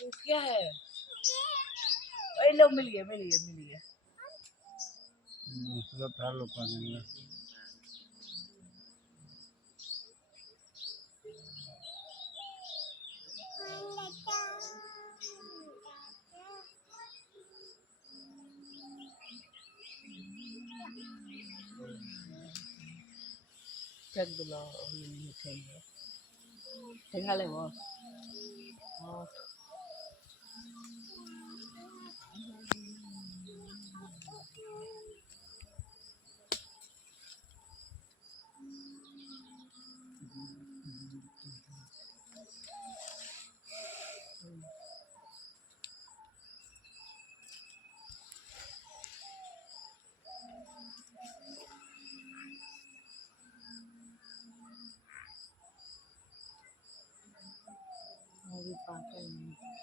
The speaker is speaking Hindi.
ये क्या है? अरे लो मिल गया मिल गया मिल गया। lo panen. Chắc là mình thêm nữa. Thêm hai lần không? Ờ. Mau dipakai.